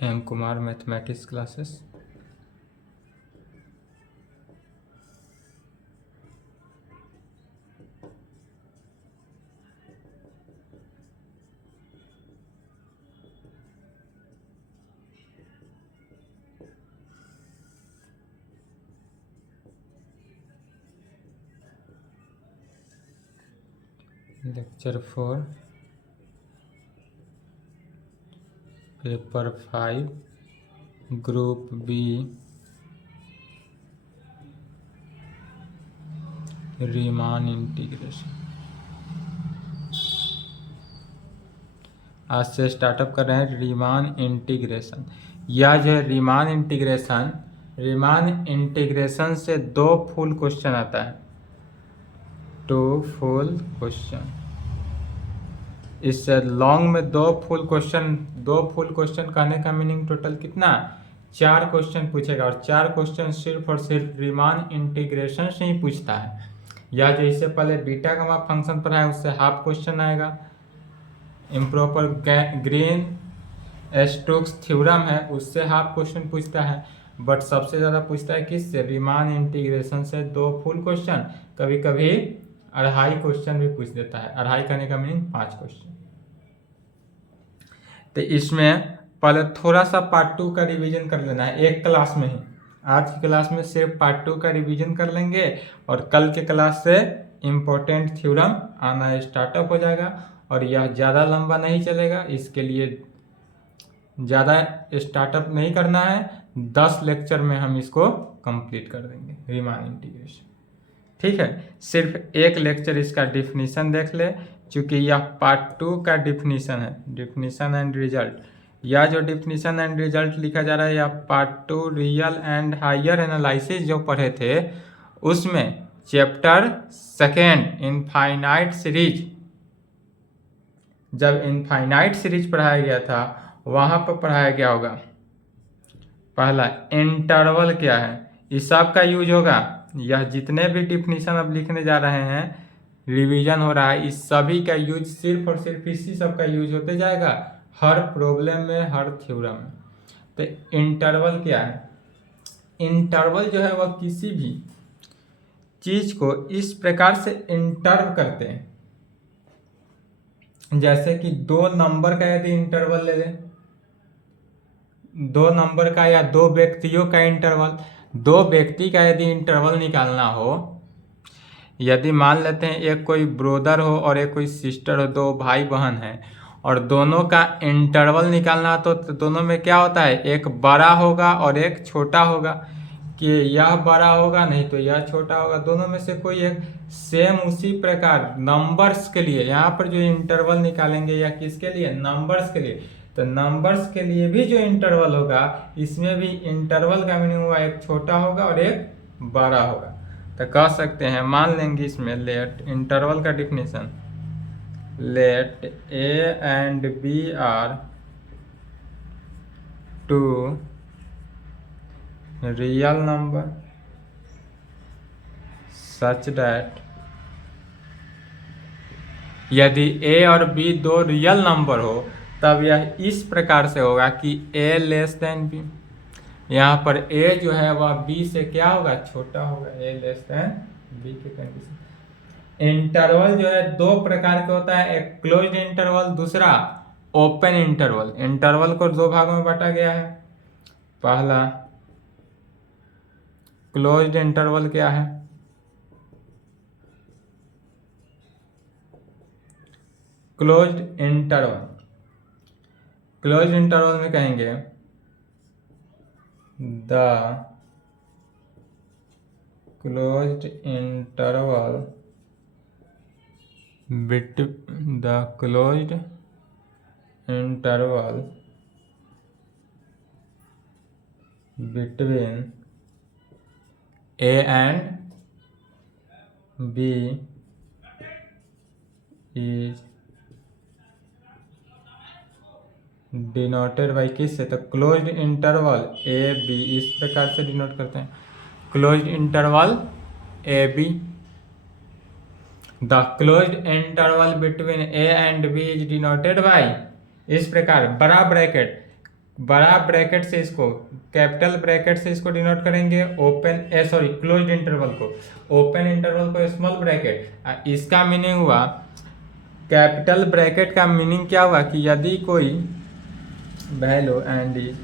M Kumar mathematics classes. Lecture 4 paper 5 group B Riemann integration. आज से startup कर रहे हैं रीमान इंटीग्रेशन। यह जो है रीमान इंटीग्रेशन से 2 फुल क्वेश्चन आता है, 2 फुल क्वेश्चन। इससे लॉन्ग में 2 फुल क्वेश्चन कहने का मीनिंग टोटल कितना, 4 क्वेश्चन पूछेगा और 4 क्वेश्चन सिर्फ और सिर्फ रीमान इंटीग्रेशन से ही पूछता है। या जो इससे पहले बीटा का फंक्शन पढ़ा है उससे हाफ क्वेश्चन आएगा। इम्प्रॉपर ग्रीन स्टोक्स थ्योरम है उससे हाफ क्वेश्चन पूछता है, बट सबसे ज़्यादा पूछता है किससे, रीमान इंटीग्रेशन से 2 फुल क्वेश्चन, कभी कभी 2.5 क्वेश्चन भी पूछ देता है। 2.5 करने का मीनिंग 5 क्वेश्चन। तो इसमें पहले थोड़ा सा पार्ट 2 का रिवीजन कर लेना है एक क्लास में ही। आज की क्लास में सिर्फ पार्ट 2 का रिवीजन कर लेंगे और कल के क्लास से इम्पोर्टेंट थ्योरम आना स्टार्टअप हो जाएगा और यह ज़्यादा लंबा नहीं चलेगा। इसके लिए ज़्यादा स्टार्टअप नहीं करना है, 10 लेक्चर में हम इसको कंप्लीट कर देंगे रीमान इंटीग्रेशन। ठीक है, सिर्फ एक लेक्चर इसका डिफिनीशन देख ले, चूँकि यह पार्ट 2 का डिफिनीशन है, डिफिनीशन एंड रिजल्ट। यह जो डिफिनीशन एंड रिजल्ट लिखा जा रहा है, यह part 2 real and higher analysis जो पढ़े थे उसमें चैप्टर 2 इनफाइनाइट सीरीज, जब इनफाइनाइट सीरीज पढ़ाया गया था वहाँ पर पढ़ाया गया होगा। पहला इंटरवल क्या है, इस सब का यूज होगा। यह जितने भी डिफिनीशन अब लिखने जा रहे हैं, रिवीजन हो रहा है, इस सभी का यूज सिर्फ और सिर्फ इसी सब का यूज होते जाएगा हर प्रॉब्लम में, हर थ्योरम में। तो इंटरवल क्या है, इंटरवल जो है वह किसी भी चीज को इस प्रकार से इंटर्व करते हैं, जैसे कि 2 नंबर का यदि इंटरवल ले लें, 2 नंबर का या 2 व्यक्तियों का इंटरवल, 2 व्यक्ति का यदि इंटरवल निकालना हो, यदि मान लेते हैं एक कोई ब्रदर हो और एक कोई सिस्टर हो, 2 भाई बहन हैं और दोनों का इंटरवल निकालना तो दोनों में क्या होता है, एक बड़ा होगा और एक छोटा होगा, कि यह बड़ा होगा नहीं तो यह छोटा होगा, दोनों में से कोई एक। सेम उसी प्रकार नंबर्स के लिए यहाँ पर जो इंटरवल निकालेंगे या किसके लिए, नंबर्स के लिए, तो नंबर्स के लिए भी जो इंटरवल होगा इसमें भी इंटरवल का मीनिंग हुआ एक छोटा होगा और एक बड़ा होगा। तो कह सकते हैं, मान लेंगे इसमें लेट इंटरवल का definition, let A and B are 2 real number such that, यदि a और b 2 रियल नंबर हो तब यह इस प्रकार से होगा कि a लेस देन b। यहाँ पर a जो है वह b से क्या होगा, छोटा होगा, a लेस देन b की कंडीशन। इंटरवल जो है 2 प्रकार के होता है, एक क्लोज्ड इंटरवल, दूसरा ओपन इंटरवल। इंटरवल को 2 भागों में बांटा गया है। पहला क्लोज्ड इंटरवल क्या है, क्लोज्ड इंटरवल में कहेंगे the closed interval between a and b is denoted by किससे, तो क्लोज्ड इंटरवल ए बी, इस प्रकार से डिनोट करते हैं, closed interval A B. The closed interval between A and B is denoted by, इस प्रकार बड़ा ब्रैकेट, बड़ा ब्रैकेट से इसको, कैपिटल ब्रैकेट से इसको डिनोट करेंगे, क्लोज्ड इंटरवल को, ओपन इंटरवल को स्मॉल ब्रैकेट। इसका मीनिंग हुआ, कैपिटल ब्रैकेट का मीनिंग क्या हुआ कि यदि कोई value and is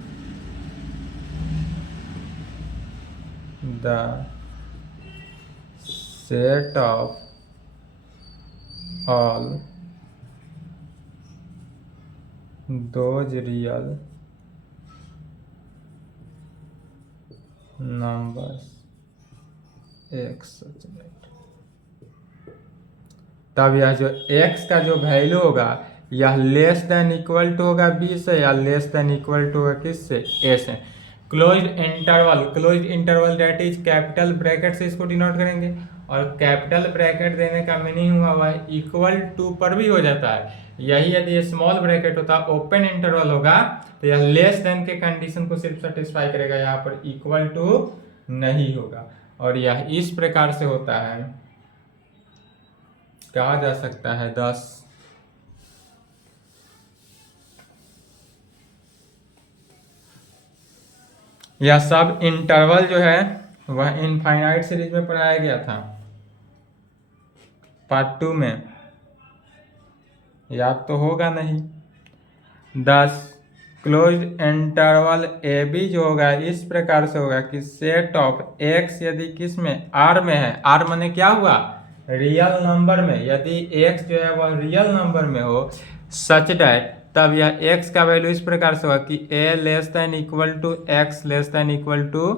the set of all those real numbers X such that, तब यह जो x का जो वैल्यू होगा यह लेस देन इक्वल टू होगा b से या लेस देन इक्वल टू होगा किससे, a से। Closed interval that is capital bracket से इसको डिनोट करेंगे, और कैपिटल ब्रैकेट देने का मीनिंग हुआ वह इक्वल टू पर भी हो जाता है। यही यदि स्मॉल ब्रैकेट होता, ओपन इंटरवल होगा, तो यह लेस देन के कंडीशन को सिर्फ सेटिस्फाई करेगा, यहाँ पर इक्वल टू नहीं होगा। और यह इस प्रकार से होता है, कहा जा सकता है 10 यह सब इंटरवल जो है वह इनफाइनाइट सीरीज में पढ़ाया गया था पार्ट 2 में, याद तो होगा नहीं। 10 क्लोज्ड इंटरवल ए बी जो होगा इस प्रकार से होगा कि सेट ऑफ एक्स यदि किस में, आर में है, आर माने क्या हुआ, रियल नंबर में, यदि x जो है वह रियल नंबर में हो सच दैट, तब यह x का वैल्यू इस प्रकार से होगा कि a less than equal to x less than equal to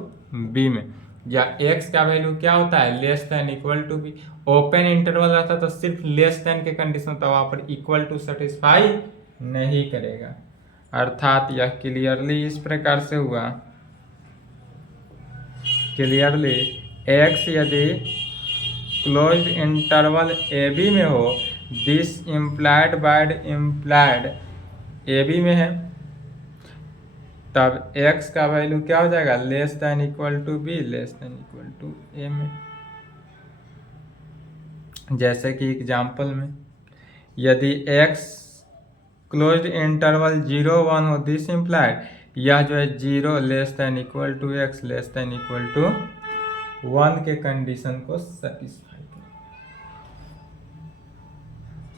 b में, या x का वैल्यू क्या होता है, less than equal to b। Open interval रहता तो सिर्फ लेस देन के कंडीशन होता, वहां पर इक्वल टू सेटिस्फाई नहीं करेगा। अर्थात यह क्लियरली इस प्रकार से हुआ, क्लियरली x यदि क्लोज्ड इंटरवल ए बी में हो, this implied by implied A B में है, तब x का वैल्यू क्या हो जाएगा, less than equal to B less than equal to A में। जैसे कि एग्जाम्पल में यदि x क्लोज्ड इंटरवल 0 1 हो, दिस इम्प्लाइड, यह जो है 0 less than equal to x less than equal to 1 के कंडीशन को सेटिस्फाई,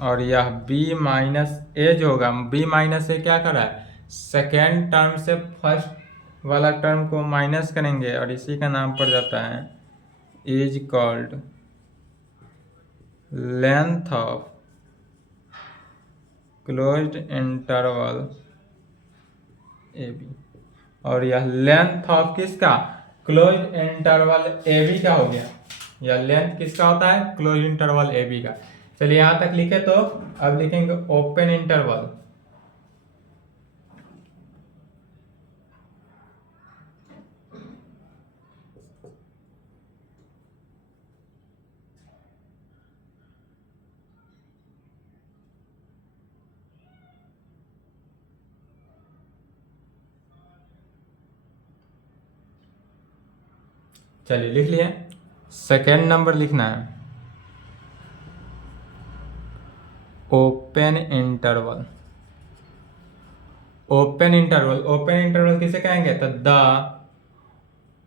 और यह b माइनस ए जो होगा, b माइनस ए क्या कर रहा है, सेकेंड टर्म से फर्स्ट वाला टर्म को माइनस करेंगे, और इसी का नाम पड़ जाता है is called length of closed interval A B. और यह लेंथ ऑफ किसका, क्लोज्ड इंटरवल ए बी का हो गया, यह लेंथ किसका होता है, क्लोज्ड इंटरवल ए बी का। चलिए यहां तक लिखे, तो अब लिखेंगे ओपन इंटरवल। चलिए लिख लिए, सेकेंड नंबर लिखना है open interval. Open interval, open interval किसे कहेंगे, तो the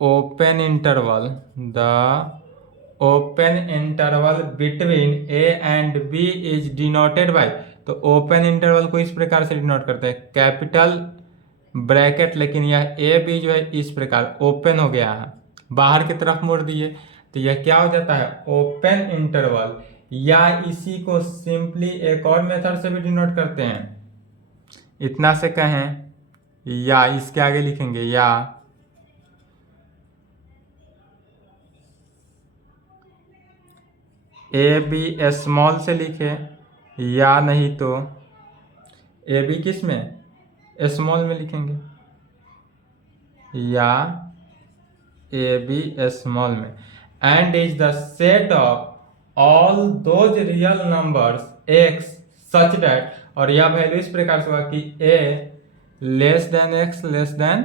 open interval, the open interval between A and B is denoted by, तो ओपन इंटरवल को इस प्रकार से डिनोट करते हैं, कैपिटल ब्रैकेट, लेकिन यह ए बी जो है इस प्रकार ओपन हो गया है, बाहर की तरफ मोड़ दिए, तो यह क्या हो जाता है, ओपन इंटरवल। या इसी को सिंपली एक और मेथड से भी डिनोट करते हैं, इतना से कहें, या इसके आगे लिखेंगे या ए बी स्मॉल से लिखे, या नहीं तो ए बी किस में, स्मॉल में लिखेंगे, या ए बी स्मॉल में, and is the set of all those real numbers X such that, और यह वैल्यू इस प्रकार से होगा कि A less than X less than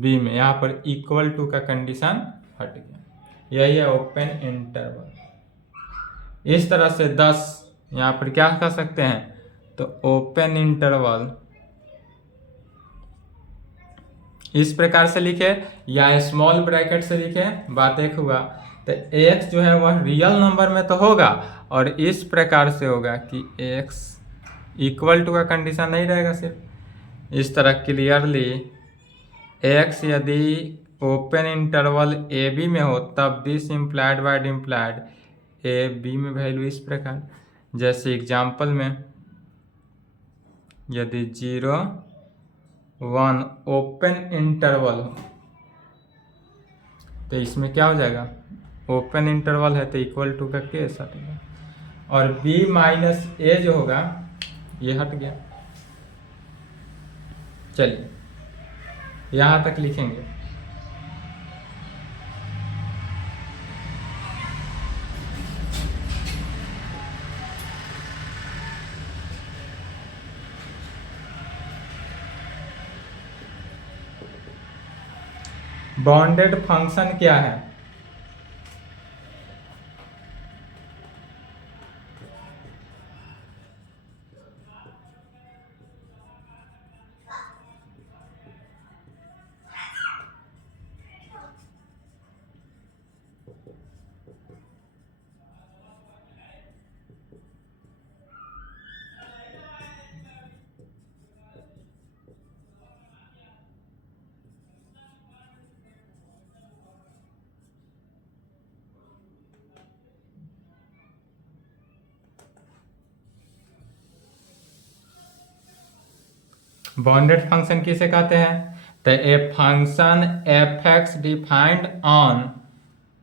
B में, यहाँ पर इक्वल टू का कंडीशन हट गया, यही है ओपन इंटरवल। इस तरह से 10 यहाँ पर क्या कर सकते हैं, तो ओपन इंटरवल इस प्रकार से लिखे या स्मॉल ब्रैकेट से लिखे, बात एक हुआ। तो x जो है वह रियल नंबर में तो होगा और इस प्रकार से होगा कि x इक्वल टू का कंडीशन नहीं रहेगा सिर्फ इस तरह क्लियरली x यदि ओपन इंटरवल ए बी में हो तब this implied by implied A B में वैल्यू इस प्रकार, जैसे एग्जाम्पल में यदि 0 1 ओपन इंटरवल हो तो इसमें क्या हो जाएगा, ओपन इंटरवल है तो इक्वल टू का केस हटेगा और b माइनस ए जो होगा ये हट गया। चलिए यहाँ तक लिखेंगे। बाउंडेड फंक्शन क्या है? बाउंडेड फंक्शन किसे कहते हैं? तो ए function F X defined on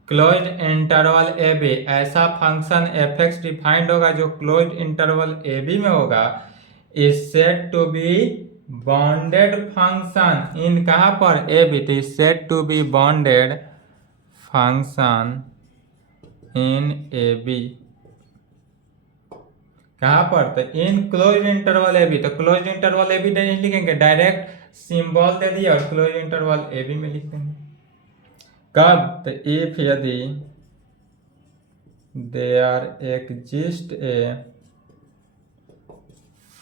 closed interval A B, ऐसा फंक्शन एफ एक्स डिफाइंड होगा जो क्लोज्ड इंटरवल ए बी में होगा, is said to be bounded function in कहाँ पर, ए बी, तो is said to be bounded function in A B. कहाँ पर, तो in close interval A B, तो क्लोज इंटरवल ए बी नहीं लिखेंगे, डायरेक्ट सिंबल दे दिया और क्लोज इंटरवल ए बी में लिख देंगे। कब, तो इफ यदि there exist a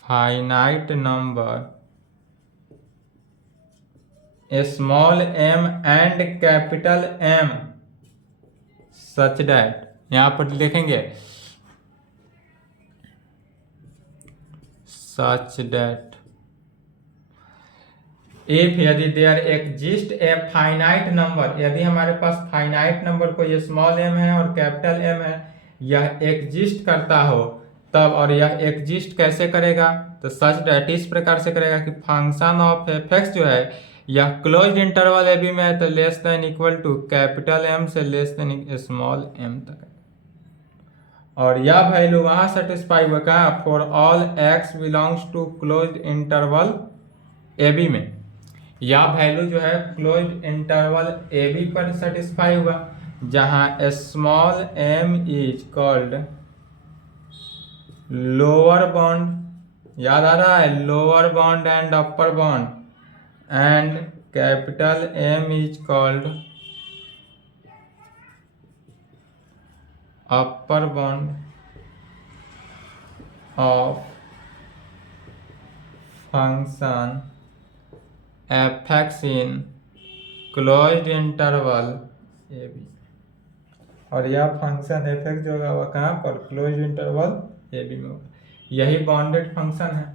finite number small m and capital M such that, यहां पर लिखेंगे सच दैट इफ यदि there exist a finite number, यदि हमारे पास फाइनाइट नंबर कोई स्मॉल m है और कैपिटल M है, यह एग्जिस्ट करता हो तब, और यह एग्जिस्ट कैसे करेगा, तो सच दैट इस प्रकार से करेगा कि फंक्शन ऑफ एफ एक्स जो है यह क्लोज्ड इंटरवल ए बी में है तो less than equal to capital M से लेस देन स्मॉल m तक है। और यह वैल्यू वहां सेटिस्फाई हुआ कहाँ, for all x belongs to closed interval A B में, यह वैल्यू जो है क्लोज्ड इंटरवल ए बी पर सेटिस्फाई हुआ, जहां small m is called lower bound, याद आ रहा है, lower bound and upper bound, and capital M is called upper bound of function F X in closed interval A B. और यह function F x जो होगा वह कहाँ पर, क्लोज्ड इंटरवल ए बी में होगा, यही बाउंडेड फंक्शन है।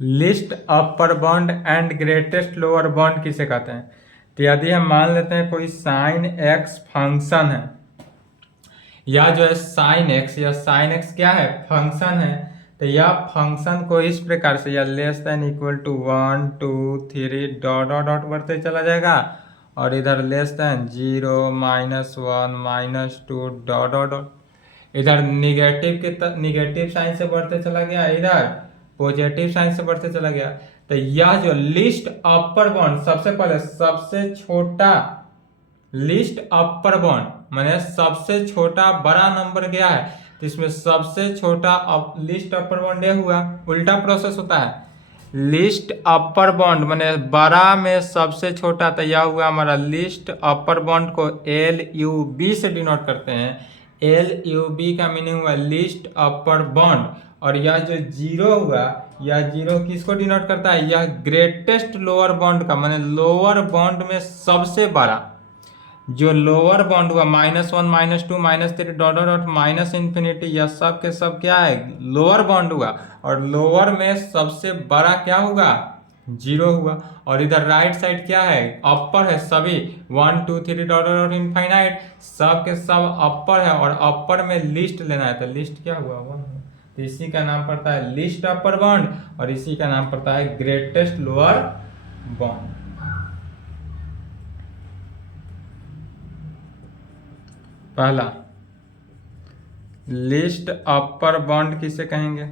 List upper bound and greatest lower bound किसे कहते हैं, कि यदि हम मान लेते हैं कोई साइन एक्स फंक्शन है, या जो है साइन एक्स या साइन एक्स क्या है फंक्शन है, तो यह फंक्शन को इस प्रकार से या less than equal to 1 2 3 dot dot dot बढ़ते चला जाएगा, और इधर less than 0 -1 -2 dot dot dot, इधर निगेटिव साइन से बढ़ते चला गया, इधर पॉजिटिव साइन से बढ़ते चला गया। तो यह जो लिस्ट अपर बाउंड, सबसे पहले सबसे छोटा लिस्ट अपर बाउंड माने सबसे छोटा बड़ा नंबर क्या है, तो इसमें सबसे छोटा लिस्ट अपर बाउंड ये हुआ। उल्टा प्रोसेस होता है, लिस्ट अपर बाउंड माने बड़ा में सबसे छोटा, तो यह हुआ हमारा लिस्ट अपर बाउंड को LUB से डिनोट करते हैं। LUB का मीनिंग हुआ लिस्ट अपर बाउंड, और यह जो जीरो हुआ, यह जीरो किसको डिनोट करता है, यह ग्रेटेस्ट लोअर बाउंड का माने लोअर बाउंड में सबसे बड़ा जो लोअर बाउंड हुआ -1 -2 -3 डॉट डॉट माइनस इन्फिनिटी, यह सब के सब क्या है लोअर बाउंड हुआ, और लोअर में सबसे बड़ा क्या होगा जीरो हुआ। और इधर राइट साइड क्या है अपर है, सभी 1 2 3 डॉट डॉट इनफाइनाइट सब के सब अपर है, और अपर में लिस्ट लेना है, तो लिस्ट क्या हुआ 1, तो इसी का नाम पड़ता है लिस्ट अपर बाउंड, और इसी का नाम पड़ता है ग्रेटेस्ट लोअर बाउंड। पहला लिस्ट अपर बाउंड किसे कहेंगे,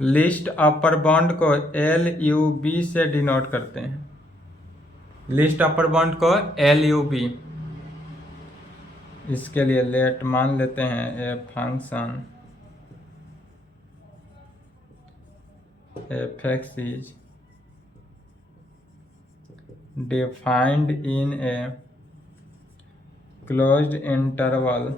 लिस्ट अपर बाउंड को LUB से डिनोट करते हैं, लिस्ट अपर बाउंड को LUB। इसके लिए लेट मान लेते हैं ए function f(x) is defined in a closed interval.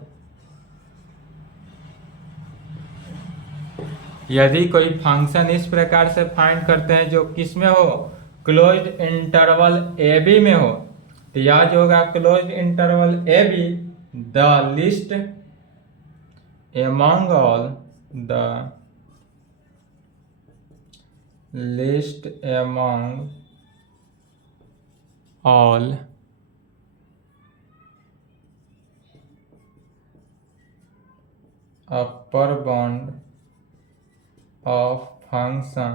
यदि कोई फंक्शन इस प्रकार से फाइंड करते हैं जो किस में हो क्लोज्ड इंटरवल AB में हो, तो यह जो होगा closed interval AB the list among all the list among all upper bound of function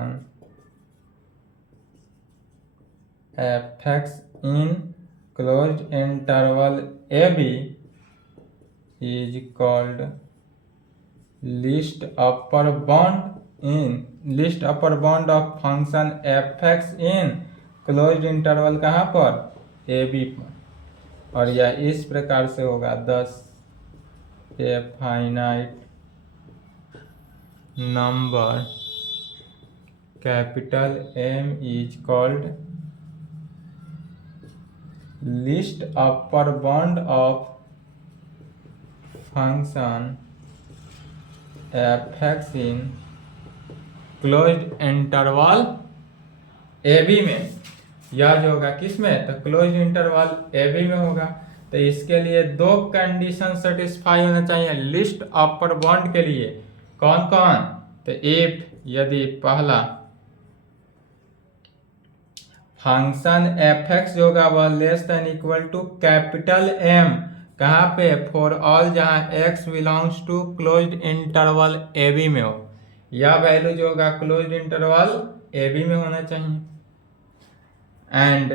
f(x) in closed interval AB is called list upper bound of function f(x) in closed interval कहाँ पर AB पर, और यह इस प्रकार से होगा 10 a finite number capital M is called least upper bound of function f(x) in closed interval AB में। यह जो होगा किस में, तो क्लोज्ड इंटरवल AB में होगा। तो इसके लिए दो कंडीशन सेटिस्फाई होना चाहिए लिस्ट अपर बाउंड के लिए, कौन कौन, तो इफ यदि पहला फंक्शन f(x) जो होगा वह less than equal to capital M, कहाँ पे फॉर ऑल जहाँ x belongs to closed interval AB में हो, यह वैल्यू जो होगा क्लोज्ड इंटरवल AB में होना चाहिए। And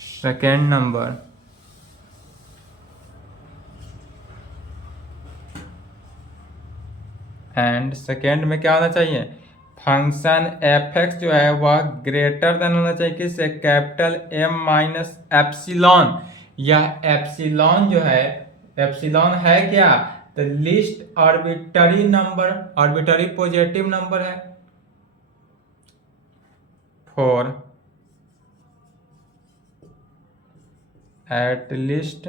second number and second में क्या होना चाहिए, फंक्शन f(x) जो है वह ग्रेटर देन होना चाहिए किससे, कैपिटल M माइनस एप्सिलॉन। यह एप्सिलॉन जो है, एप्सिलॉन है क्या, तो least arbitrary number, arbitrary positive number है for at least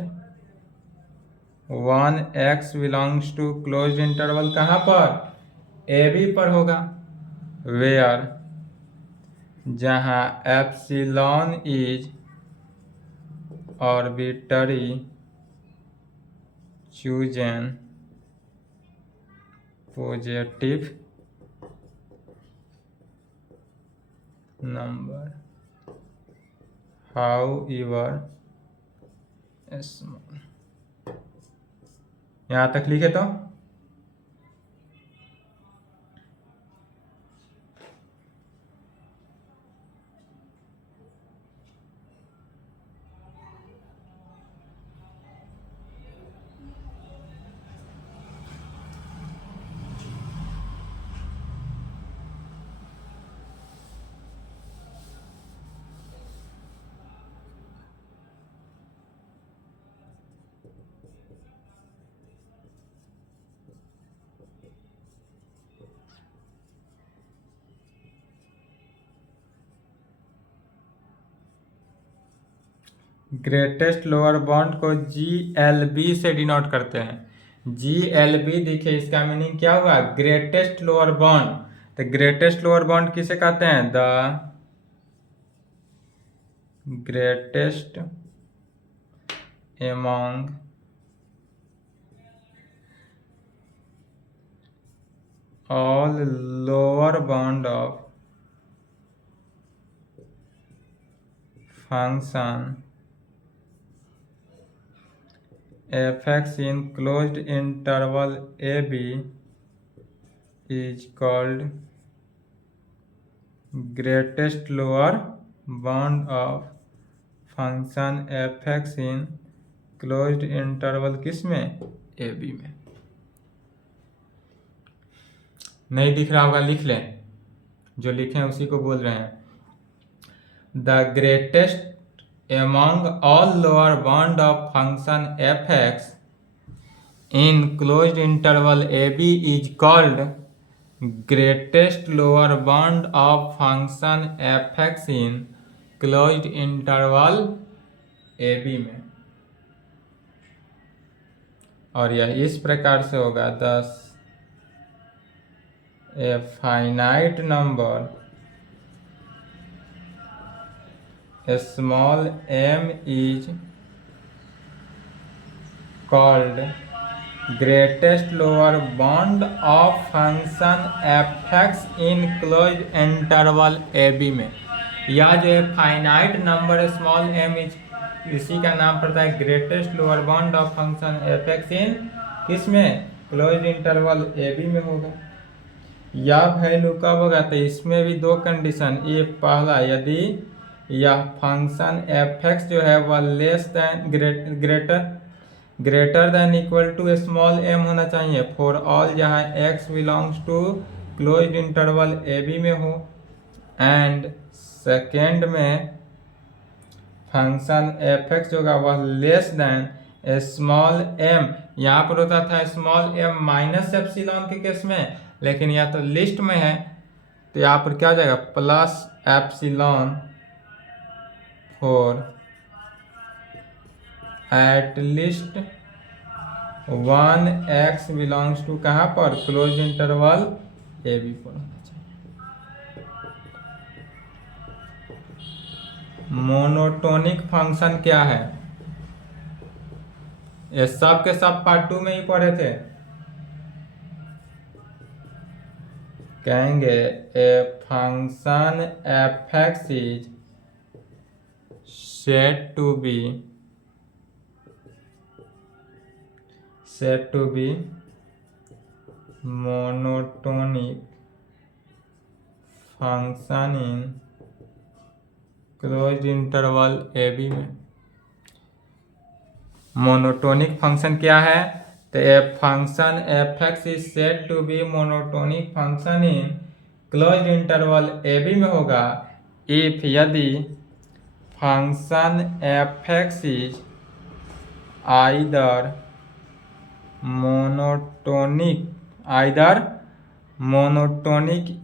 1x belongs to closed interval कहाँ पर AB पर होगा, वेयर जहाँ epsilon is arbitrary chosen positive number. however small। यहाँ तक लिखे तो ग्रेटेस्ट लोअर बाउंड को GLB से डिनोट करते हैं। GLB देखिए इसका मीनिंग क्या हुआ, ग्रेटेस्ट लोअर बाउंड। तो ग्रेटेस्ट लोअर बाउंड किसे कहते हैं, the greatest among all lower bound of function fx in closed interval AB is called greatest lower bound of function fx in closed interval किसमें, AB में। नहीं दिख रहा होगा, लिख लें, जो लिखे हैं उसी को बोल रहे हैं। The greatest among all lower bound of function fx in closed interval AB is called greatest lower bound of function fx in closed interval AB में। और यह इस प्रकार से होगा, thus a finite number small m is called greatest lower bound of function fx in closed interval AB में। यह जो है finite number small m is, इसी का नाम पड़ता है greatest lower bound of function fx इन किसमें, क्लोज्ड इंटरवल AB में होगा। यह वैल्यू कब होगा, तो इसमें भी दो कंडीशन, ये पहला, यदि यह फंक्शन fx जो है वह less than greater than equal to small m होना चाहिए फॉर ऑल जहाँ x belongs to closed interval AB में हो। एंड सेकेंड में फंक्शन fx जो होगा वह लेस देन स्मॉल m, यहाँ पर होता था स्मॉल m माइनस एप्सिलॉन के केस में, लेकिन यह तो लिस्ट में है तो यहाँ पर क्या हो जाएगा, plus epsilon for at least 1x belongs to कहाँ पर, क्लोज इंटरवल AB पर होना चाहिए। मोनोटोनिक फंक्शन क्या है, ये सब के सब पार्ट 2 में ही पढ़े थे। कहेंगे a function fx is said to be monotonic function in closed interval AB में। मोनोटोनिक फंक्शन क्या है, तो ए function fx is said to be monotonic function in closed interval AB में होगा इफ यदि function fx is either monotonic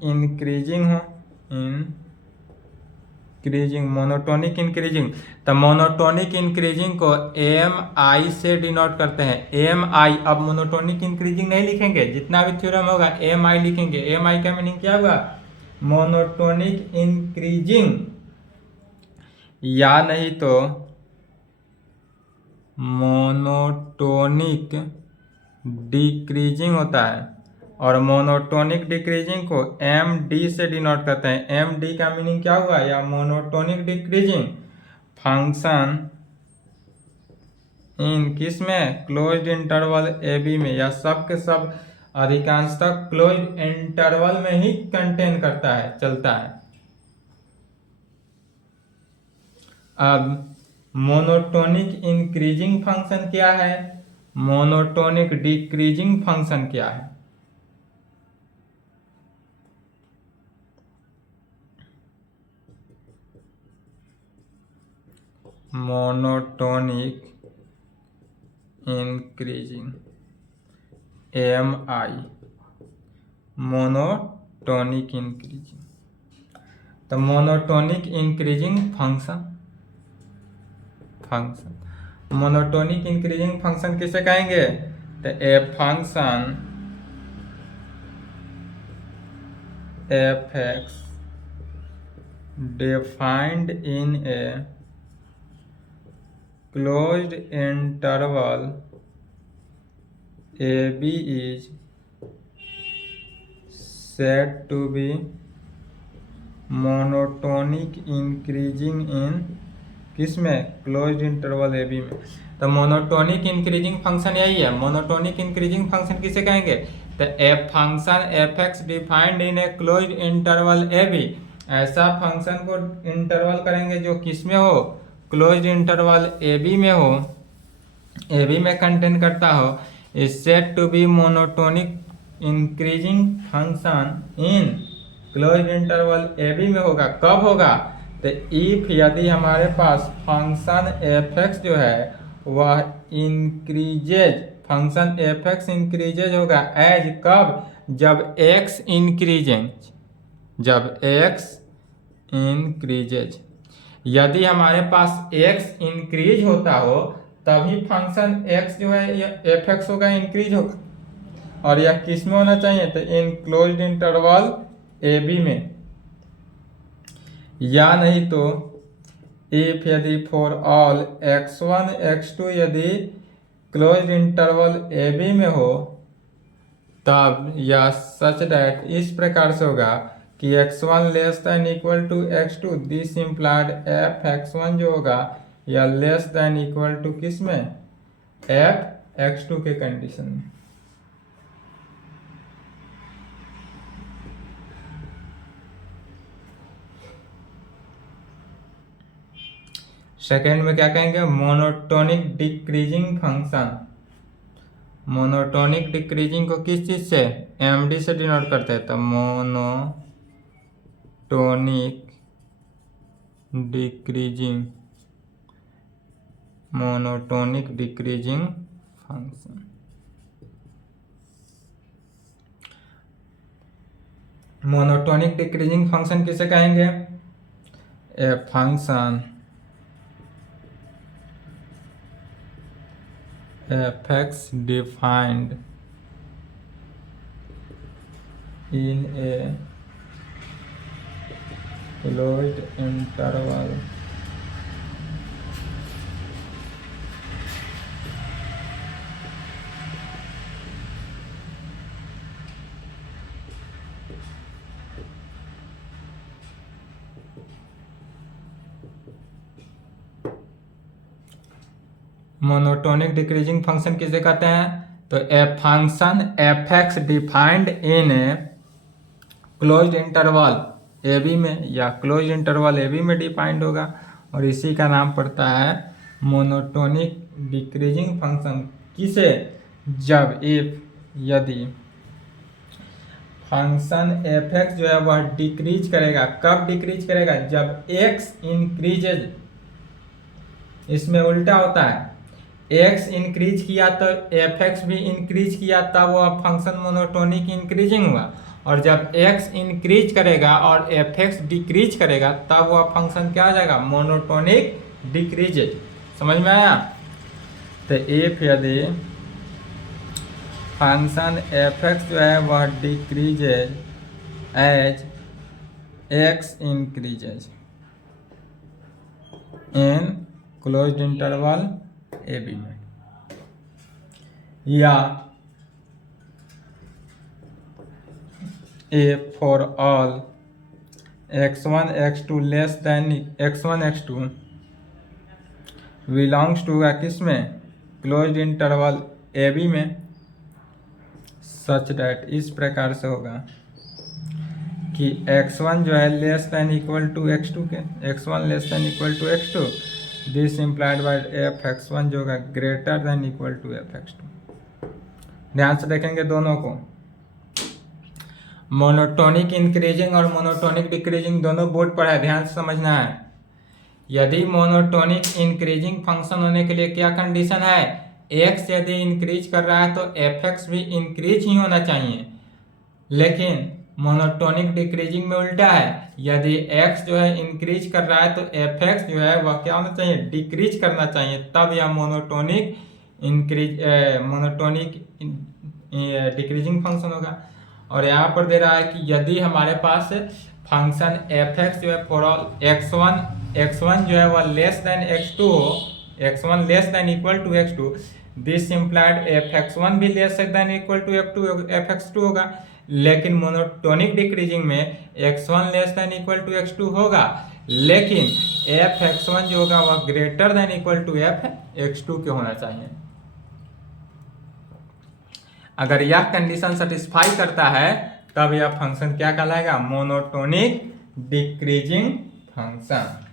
increasing हो, monotonic increasing. तो monotonic increasing को mi से डिनोट करते हैं, mi। अब मोनोटोनिक इंक्रीजिंग नहीं लिखेंगे, जितना भी थ्योरम होगा mi लिखेंगे। mi का मीनिंग क्या होगा, मोनोटोनिक इंक्रीजिंग, या नहीं तो मोनोटोनिक डिक्रीजिंग होता है। और मोनोटोनिक डिक्रीजिंग को md से डिनोट करते हैं। md का मीनिंग क्या हुआ, या मोनोटोनिक डिक्रीजिंग फंक्शन इन किस में, क्लोज्ड इंटरवल ए बी में, या सब के सब अधिकांशतः क्लोज्ड इंटरवल में ही कंटेन करता है, चलता है। अब मोनोटोनिक इंक्रीजिंग फंक्शन क्या है, मोनोटोनिक डिक्रीजिंग फंक्शन क्या है। Monotonic increasing MI, monotonic increasing. तो monotonic increasing function monotonic increasing function किसे कहेंगे, तो ए function f(x) defined in a closed interval AB is said to be monotonic increasing in किसमें, closed interval A B में। तो monotonic increasing function यही है। Monotonic increasing function किसे कहेंगे, तो ए function f(x) defined in a closed interval A B, ऐसा function को इंटरवल करेंगे जो किसमें हो, क्लोज्ड इंटरवल ए बी में हो, ए बी में कंटेन करता हो, is said to be monotonic increasing function in closed interval A B में होगा। कब होगा, तो इफ यदि हमारे पास फंक्शन f(x) जो है वह इंक्रीजेज, फंक्शन f(x) इंक्रीजेज होगा एज, कब, जब x इंक्रीजेज, जब x इंक्रीजेज। यदि हमारे पास x इंक्रीज होता हो तभी फंक्शन x जो है f(x) होगा, इंक्रीज होगा, और यह किस में होना चाहिए, तो in closed interval A B में, या नहीं तो इफ यदि फॉर ऑल x1 x2 यदि क्लोज्ड इंटरवल ए बी में हो तब, या सच दैट, इस प्रकार से होगा कि x1 less than equal to x2, this implied f(x1) जो होगा या लेस देन इक्वल टू किस में, f(x2) के कंडीशन में। सेकेंड में क्या कहेंगे, monotonic decreasing function. Monotonic decreasing को किस चीज से, MD से डिनोट करते हैं, तो monotonic decreasing, monotonic decreasing function. Monotonic decreasing function किसे कहेंगे, a function f(x) defined in a closed interval monotonic decreasing function किसे कहते हैं, तो ए function f(x) defined in a closed interval A B में, या क्लोज्ड इंटरवल ए बी में defined होगा, और इसी का नाम पड़ता है मोनोटोनिक डिक्रीजिंग फंक्शन। किसे, जब इफ यदि फंक्शन f(x) जो है वह डिक्रीज करेगा। कब डिक्रीज करेगा, जब x इंक्रीजेज, इसमें उल्टा होता है, x इंक्रीज किया तो f(x) भी इंक्रीज किया, तब वह फंक्शन मोनोटोनिक इंक्रीजिंग हुआ, और जब x इंक्रीज करेगा और f(x) डिक्रीज करेगा तब वह फंक्शन क्या आ जाएगा, मोनोटोनिक डिक्रीजेज। समझ में आया, तो इफ यदि फंक्शन f(x) जो है वह decreases as x increases in closed interval A B में, या a for all x1 x2 less than x1 x2 belongs to का किस में, क्लोज्ड इंटरवल ए बी में, सच डैट इस प्रकार से होगा कि x1 जो है less than equal to x2 के, x1 less than equal to x2, this implied by f x1 जो होगा greater than equal to f x2। ध्यान से देखेंगे दोनों को, मोनोटोनिक इंक्रीजिंग और मोनोटोनिक डिक्रीजिंग दोनों बोर्ड पर है, ध्यान से समझना है। यदि मोनोटोनिक इंक्रीजिंग फंक्शन होने के लिए क्या कंडीशन है, x यदि इंक्रीज कर रहा है तो fx भी इंक्रीज ही होना चाहिए। लेकिन मोनोटोनिक डिक्रीजिंग में उल्टा है, यदि x जो है इंक्रीज कर रहा है तो fx जो है वह क्या होना चाहिए, डिक्रीज करना चाहिए, तब यह मोनोटोनिक डिक्रीजिंग फंक्शन होगा। और यहाँ पर दे रहा है कि यदि हमारे पास फंक्शन fx जो है फॉर ऑल x1 जो है वह लेस देन x2 हो, x1 less than equal to x2, this implied fx1 भी less than equal to fx2 होगा। लेकिन मोनोटोनिक डिक्रीजिंग में x1 less than equal to x2 होगा, लेकिन fx1 जो होगा वह greater than equal to fx2 के होना चाहिए। अगर यह कंडीशन सेटिस्फाई करता है तब यह फंक्शन क्या कहलाएगा, मोनोटोनिक डिक्रीजिंग फंक्शन।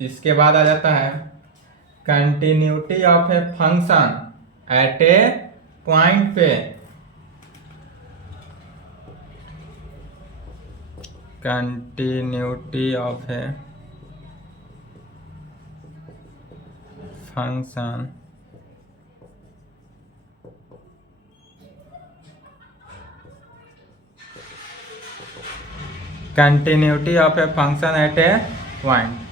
इसके बाद आ जाता है continuity of a function at a point पे, continuity of a function continuity of a function at a point.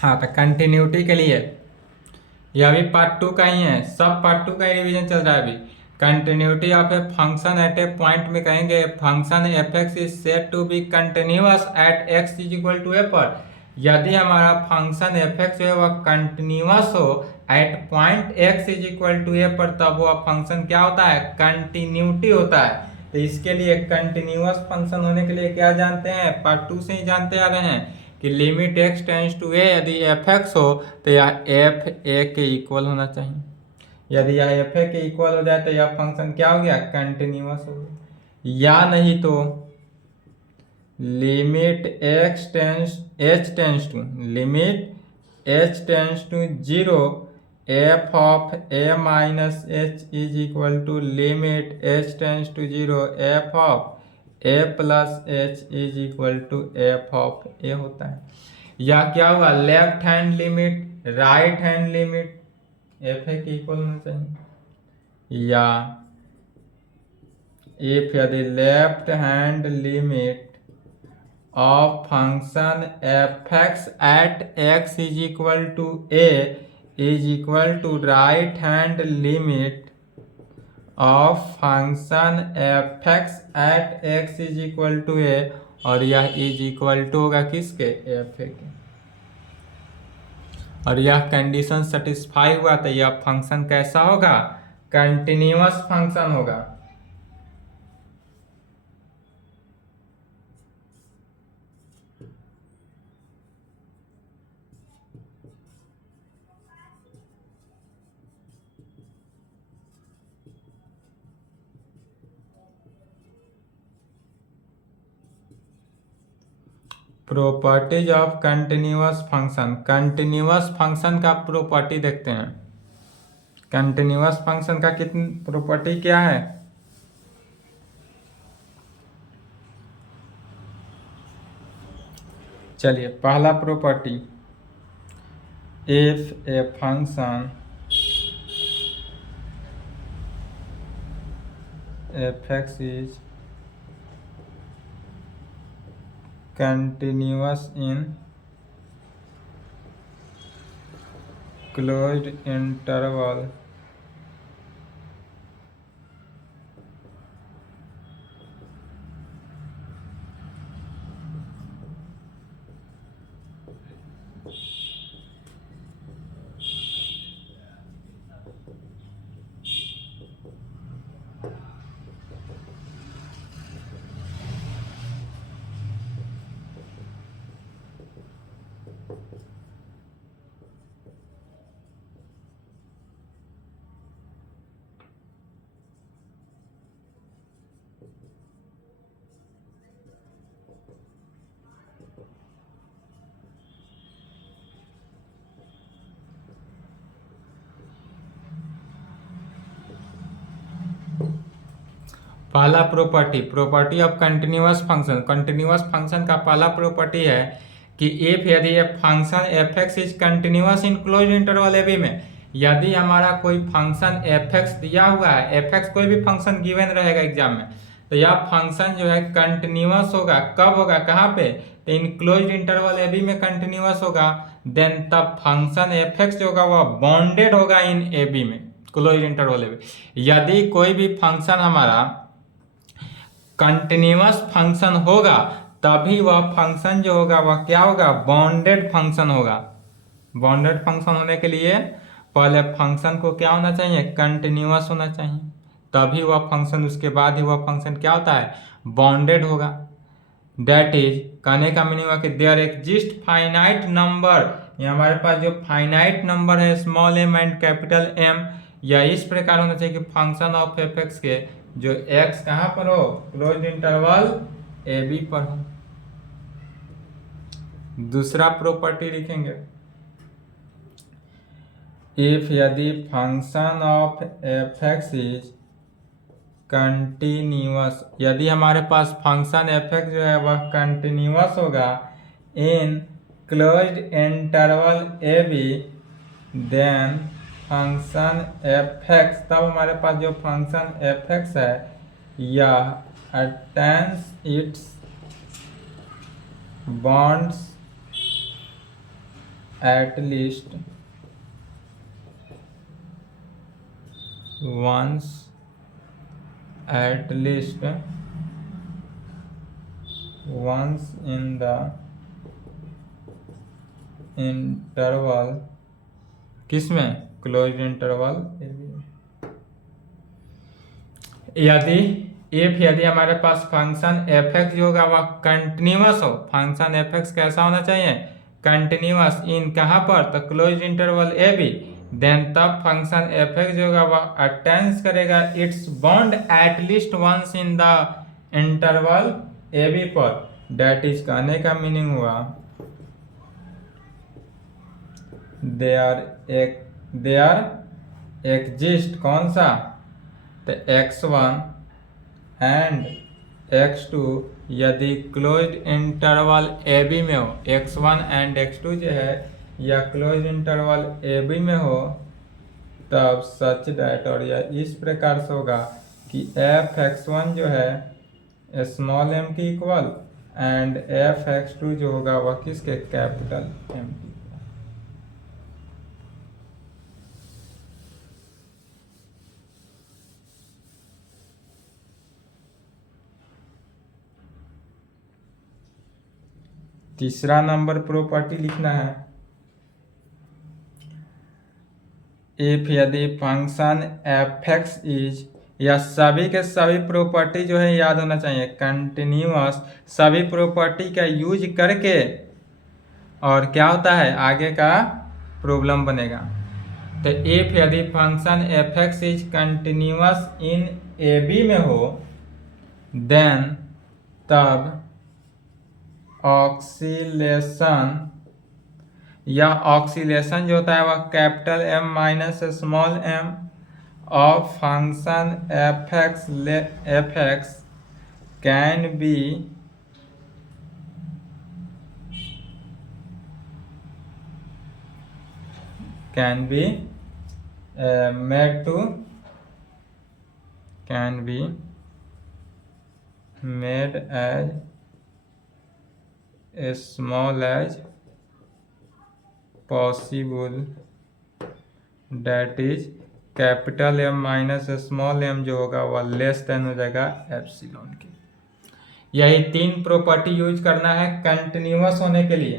हाँ, तो कंटिन्यूटी के लिए यह भी पार्ट 2 का ही है, सब पार्ट 2 का ही रिवीजन चल रहा है अभी। Continuity of a function at a point में कहेंगे function fx is said to be continuous at x is equal to a पर। यदि हमारा फंक्शन fx जो है वह कंटिन्यूअस हो at point x is equal to a पर, तब वह फंक्शन क्या होता है, कंटिन्यूटी होता है। तो इसके लिए कंटिन्यूअस फंक्शन होने के लिए क्या जानते हैं, पार्ट 2 से ही जानते आ रहे हैं कि limit x tends to a, यदि fx हो तो यह f a के इक्वल होना चाहिए। यदि यह f a के इक्वल हो जाए तो यह फंक्शन क्या हो गया, कंटिन्यूअस हो गया। या नहीं तो limit h tends to 0 f of a minus h is equal to limit h tends to 0 f of a plus h is equal to f of a होता है। या क्या हुआ, left hand limit right hand limit f a के equal होना चाहिए। या if यदि left hand limit of function fx at x is equal to a is equal to right hand limit of function fx at x is equal to a, और यह is equal to होगा किसके, f के। और यह condition satisfy हुआ तो यह फंक्शन कैसा होगा, कंटिन्यूअस फंक्शन होगा। Properties of continuous function, continuous function का प्रॉपर्टी देखते हैं। कंटिन्यूअस फंक्शन का कितनी प्रॉपर्टी क्या है, चलिए पहला property, if a function fx is continuous in closed interval पहला प्रॉपर्टी ऑफ कंटिन्यूअस फंक्शन का पहला प्रॉपर्टी है कि इफ यदि ये function F x is continuous in close interval A B में, यदि हमारा कोई फंक्शन एफ एक्स दिया हुआ है, एफ एक्स कोई भी फंक्शन गिवन रहेगा एग्जाम में, तो यह फंक्शन जो है कंटिन्यूअस होगा। कब होगा, कहाँ पे, तो in close interval A B में कंटिन्यूअस होगा, देन तब फंक्शन एफ एक्स जो होगा वह बाउंडेड होगा इन ए बी में, क्लोज इंटरवल ए बी। यदि कोई भी फंक्शन हमारा कंटिन्यूअस फंक्शन होगा तभी वह फंक्शन जो होगा वह क्या होगा, बाउंडेड फंक्शन होगा। बाउंडेड फंक्शन होने के लिए पहले फंक्शन को क्या होना चाहिए, कंटिन्यूअस होना चाहिए, तभी वह फंक्शन, उसके बाद ही वह फंक्शन क्या होता है, बाउंडेड होगा। दैट इज, कहने का मीनिंग हुआ कि देयर एग्जिस्ट फाइनाइट नंबर, ये हमारे पास जो फाइनाइट नंबर है small m and capital M, या इस प्रकार होना चाहिए कि फंक्शन ऑफ एफ एक्स के जो x कहाँ पर हो, क्लोज इंटरवल ए बी पर हो। दूसरा प्रॉपर्टी लिखेंगे, इफ यदि function of F x is continuous, यदि हमारे पास फंक्शन एफ एक्स जो है वह कंटिन्यूअस होगा in closed interval A B, then function F x, तब हमारे पास जो फंक्शन एफ एक्स है यह attains its bounds at least once, at least once in the interval, किसमें, क्लोज इंटरवल। यदि हमारे पास फंक्शन एफ एक्स जो होगा वह कंटिन्यूअस हो, फंक्शन एफ एक्स कैसा होना चाहिए, कंटिन्यूअस इन कहाँ पर, तो close interval A B, then तब फंक्शन एफ एक्स जो होगा वह अटेंस करेगा its bound at least once in the interval A B पर। डेट इज, कहने का मीनिंग हुआ देयर एग्जिस्ट, कौन सा, तो x1 एंड x2 यदि क्लोज इंटरवल ए बी में हो, x1 एंड x2 जो है या क्लोज इंटरवल ए बी में हो, तब सच दैट, और यह इस प्रकार से होगा कि एफ x1 जो है स्मॉल m की इक्वल एंड एफ x2 जो होगा वह किसके, कैपिटल M की। तीसरा नंबर प्रॉपर्टी लिखना है, इफ यदि फंक्शन एफ एक्स इज, या सभी के सभी प्रॉपर्टी जो है याद होना चाहिए, कंटिन्यूअस, सभी प्रॉपर्टी का यूज करके, और क्या होता है आगे का प्रॉब्लम बनेगा। तो इफ यदि function F x is continuous in A B में हो, देन तब ऑक्सीलेशन, या ऑक्सीलेशन जो होता है वह capital M minus small m of function F x can be made to, can be made as small as possible, that is capital M minus small m जो होगा वह लेस देन हो जाएगा एप्सिलॉन के। यही 3 प्रॉपर्टी यूज करना है continuous होने के लिए।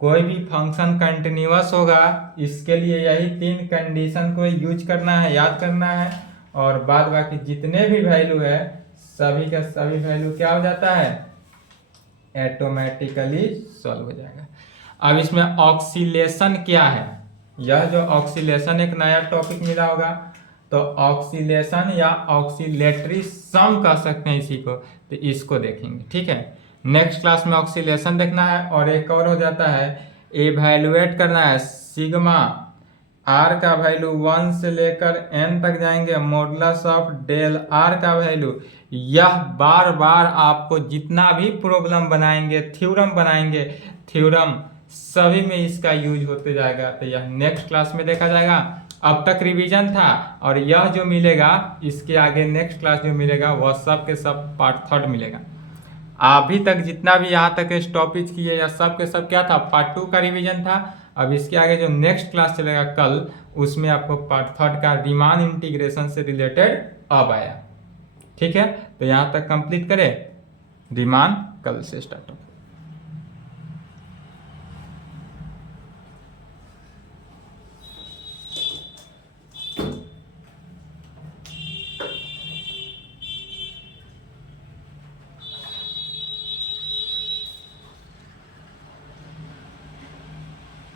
कोई भी फंक्शन कंटिन्यूअस होगा इसके लिए यही 3 कंडीशन को यूज करना है, याद करना है, और बाद बाकी जितने भी वैल्यू है सभी का सभी वैल्यू क्या हो जाता है, ऑटोमेटिकली सॉल्व हो जाएगा। अब इसमें ऑक्सीलेशन क्या है, यह जो ऑक्सीलेशन एक नया टॉपिक मिला होगा, तो ऑक्सीलेशन या ऑक्सीलेटरी सम कह सकते हैं इसी को, तो इसको देखेंगे। ठीक है, नेक्स्ट क्लास में ऑक्सीलेशन देखना है, और एक और हो जाता है इवैल्यूएट करना है सिग्मा आर का वैल्यू 1 से लेकर n तक जाएंगे, मॉडुलस ऑफ डेल आर का वैल्यू। यह बार बार आपको जितना भी प्रॉब्लम बनाएंगे, थ्योरम बनाएंगे, थ्योरम सभी में इसका यूज होते जाएगा। तो यह नेक्स्ट क्लास में देखा जाएगा। अब तक रिवीजन था, और यह जो मिलेगा इसके आगे नेक्स्ट क्लास जो मिलेगा वह सब के सब पार्ट 3 मिलेगा। अभी तक जितना भी यहाँ तक इस टॉपिक किए या सब के सब क्या था, पार्ट 2 का रिवीजन था। अब इसके आगे जो नेक्स्ट क्लास चलेगा कल, उसमें आपको पार्ट 3 का रीमान इंटीग्रेशन से रिलेटेड अब आया। ठीक है, तो यहाँ तक कंप्लीट करें, रीमान कल से स्टार्ट हो।